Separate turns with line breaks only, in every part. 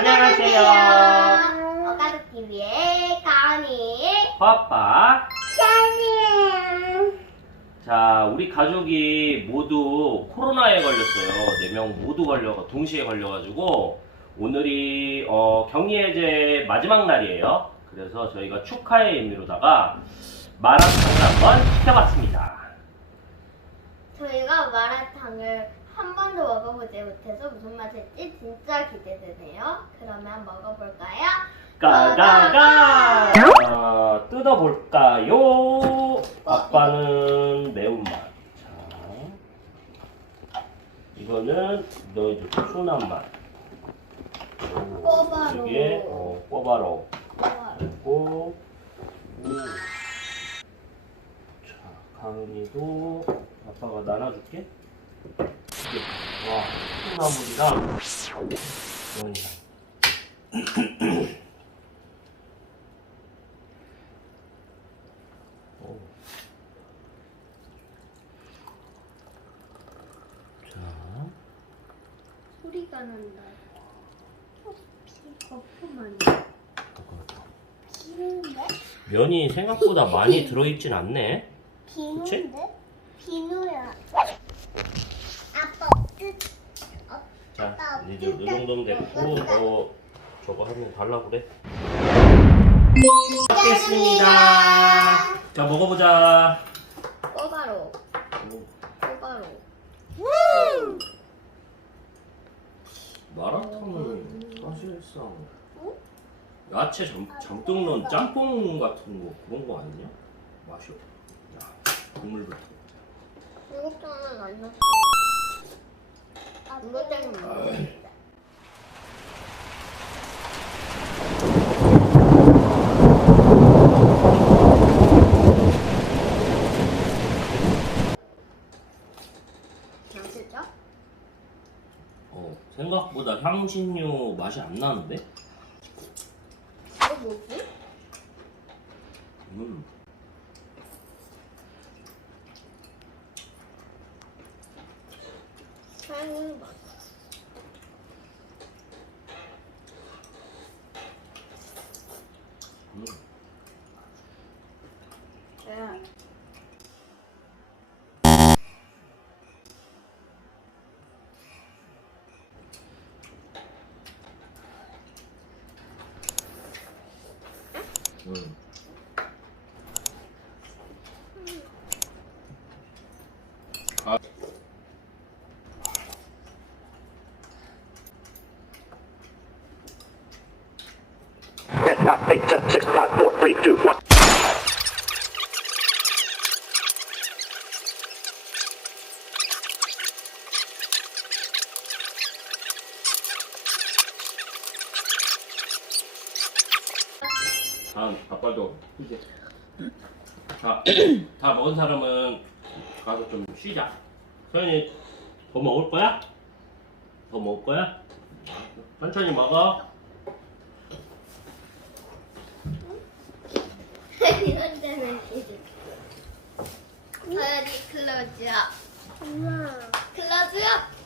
안녕하세요.
어가족TV의 가은이
빠빠.
짠이에요.
자, 우리 가족이 모두 코로나에 걸렸어요. 네 명 모두 걸려 동시에 걸려가지고 오늘이 어, 격리해제 마지막 날이에요. 그래서 저희가 축하의 의미로다가 마라탕을 한번 시켜봤습니다.
저희가 마라탕을 한 번도 먹어보지 못해서 무슨 맛일지 진짜 기대되네요. 그러면 먹어볼까요?
까가가 어, 뜯어볼까요? 아빠는 매운맛. 자, 이거는 너희들 순한 맛. 오,
꼬바로우.
이게 어, 꼬바로. 그리고 오. 자, 강은이도 아빠가 나눠줄게. 와, 콩나물이랑 면이랑.
소리가 난다. 거품만. 비누인데?
면이 생각보다 많이 들어있진 않네.
비누인데? 비누야.
자, 이제 이 정도면 됐고, 어, 저거 하면 달라 그래. 먹겠습니다. 자, 먹어보자.
꼬바로. 꼬바로.
마라탕은 사실상 야채 잠, 잠뜩 넣은 짬뽕 같은 거 그런 거 아니냐? 맛이 없. 야, 국물부터.
이것도 안 넣었어. 이것 때문에. 맛있죠?
어, 생각보다 향신료 맛이 안 나는데?
이거 뭐지?
음.
향이 맛.
음.
네.
음. 아빠도 이제 자, 다 먹은 사람은 가서 좀 쉬자. 서연이 더 먹을 거야? 더 먹을 거야? 천천히 먹어.
이런 데는 이제. 서연이 클로즈야. 엄마. 클로즈야.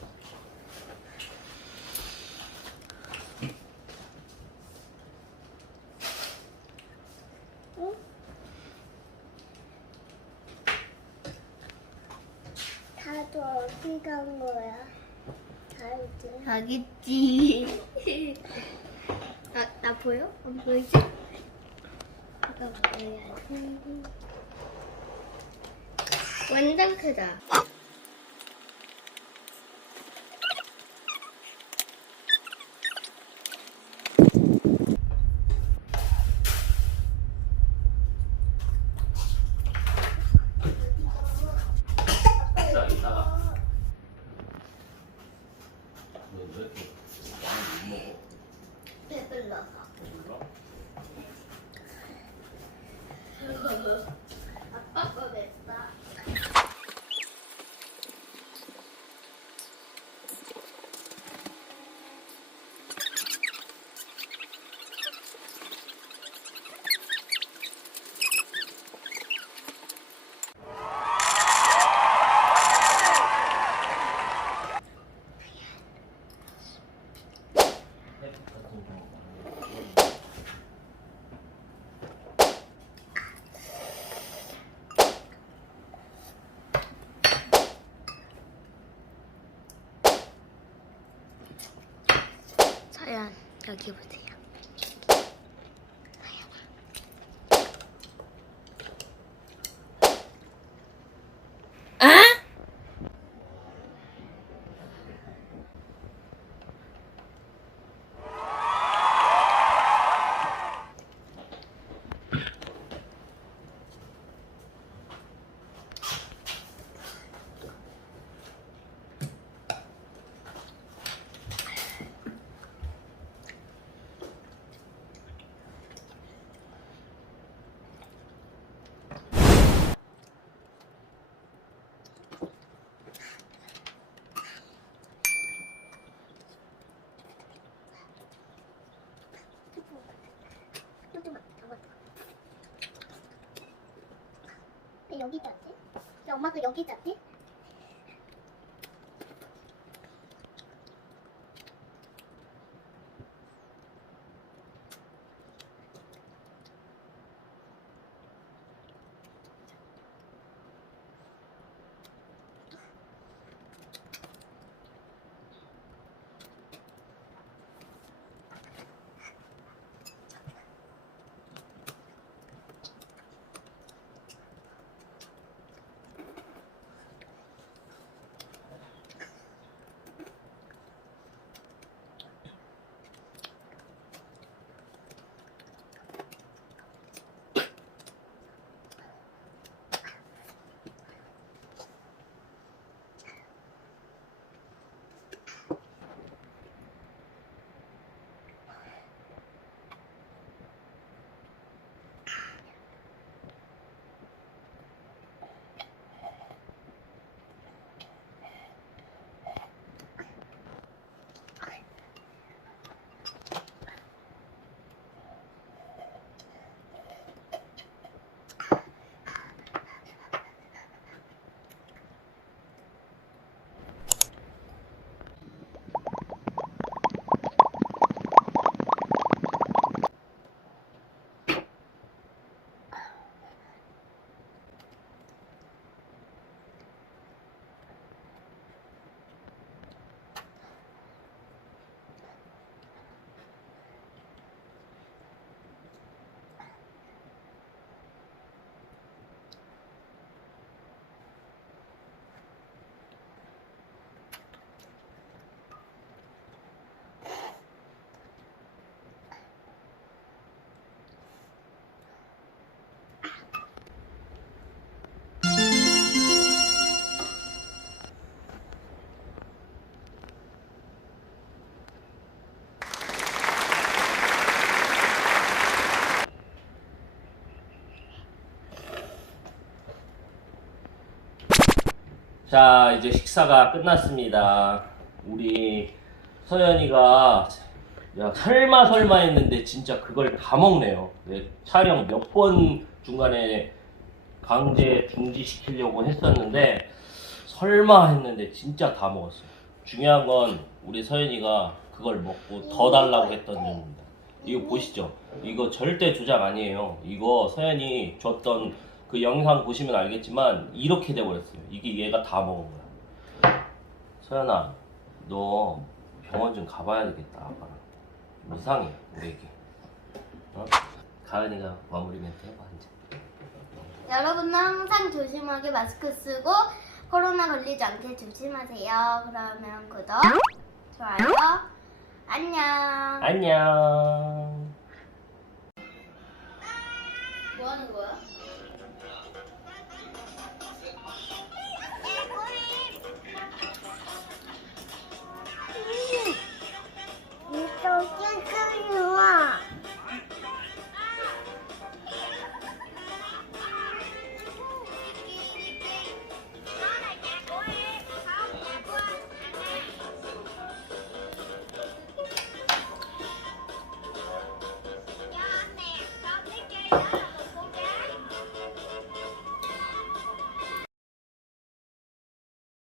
다도 어디 간 거야? 다이지.
자기지. 아, 나 보여? 안 보이지? 이거 보여야지. 완전 크다.
이따 이따가. 너왜 이렇게 많이 못 먹어?
배불러서.
몰라?
아빠 거 냈다.
네,
서연 여기 보세요. 왜 여기 짰지? 왜 엄마가 여기 짰지?
자, 이제 식사가 끝났습니다. 우리 서연이가 야, 설마 설마 했는데 진짜 그걸 다 먹네요. 네, 촬영 몇 번 중간에 강제 중지시키려고 했었는데 설마 했는데 진짜 다 먹었어요. 중요한 건 우리 서연이가 그걸 먹고 더 달라고 했던 점입니다. 이거 보시죠. 이거 절대 조작 아니에요. 이거 서연이 줬던 그 영상 보시면 알겠지만 이렇게 돼버렸어요. 이게 얘가 다 먹은 거야. 서연아, 너 병원 좀 가봐야 되겠다. 아빠랑 이상해 우리 애기. 어? 가은이가 마무리 멘트 해봐 이제.
여러분은 항상 조심하게 마스크 쓰고 코로나 걸리지 않게 조심하세요. 그러면 구독, 좋아요, 안녕.
안녕. 뭐 하는 거야?